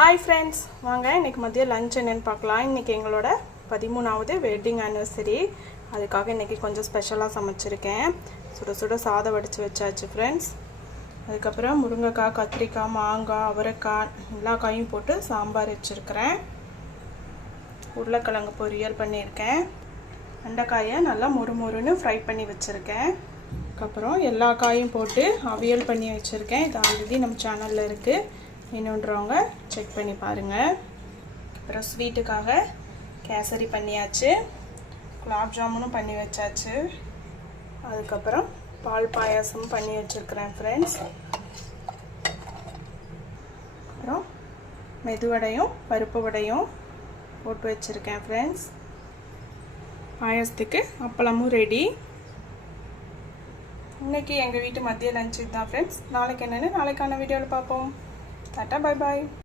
Hi friends, வாங்க இன்னைக்கு மதிய லஞ்ச் என்னன்னு பார்க்கலாம். இன்னைக்கு எங்களோட 13வது வெட்டிங் ஆனிவர்சரி. அதுக்காக இன்னைக்கு கொஞ்சம் ஸ்பெஷலா சமைச்சிருக்கேன். சுட சுட சாதம் வடிச்சு வச்சாச்சு फ्रेंड्स. அதுக்கு அப்புறம் முருங்கைக்காய், கத்திரிக்காய், மாங்காய், அவரைக்காய் எல்லா காயும் போட்டு சாம்பார் வச்சிருக்கேன். உருளைக்கிழங்கு பொரியல் பண்ணியிருக்கேன். வெண்டைக்காயை நல்லா முறுமுறுன்னு ஃப்ரை பண்ணி வச்சிருக்கேன். அப்புறம் எல்லா காயும் போட்டு அவியல் பண்ணி வச்சிருக்கேன். இது ஆல்ரெடி நம்ம சேனல்ல இருக்கு. வேணுன்றவங்க செக் பண்ணி பாருங்கள். அப்புறம் ஸ்வீட்டுக்காக கேசரி பண்ணியாச்சு, குலாப் ஜாமுனும் பண்ணி வச்சாச்சு. அதுக்கப்புறம் பால் பாயாசம் பண்ணி வச்சுருக்கிறேன் ஃப்ரெண்ட்ஸ். அப்புறம் மெதுவடையும் பருப்பு வடையும் போட்டு வச்சுருக்கேன் ஃப்ரெண்ட்ஸ். பாயாசத்துக்கு அப்பளமும் ரெடி. இன்றைக்கி எங்கள் வீட்டு மதிய லஞ்சு தான் ஃப்ரெண்ட்ஸ். நாளைக்கு என்னென்னு நாளைக்கான வீடியோவில் பார்ப்போம். Tata, bye bye.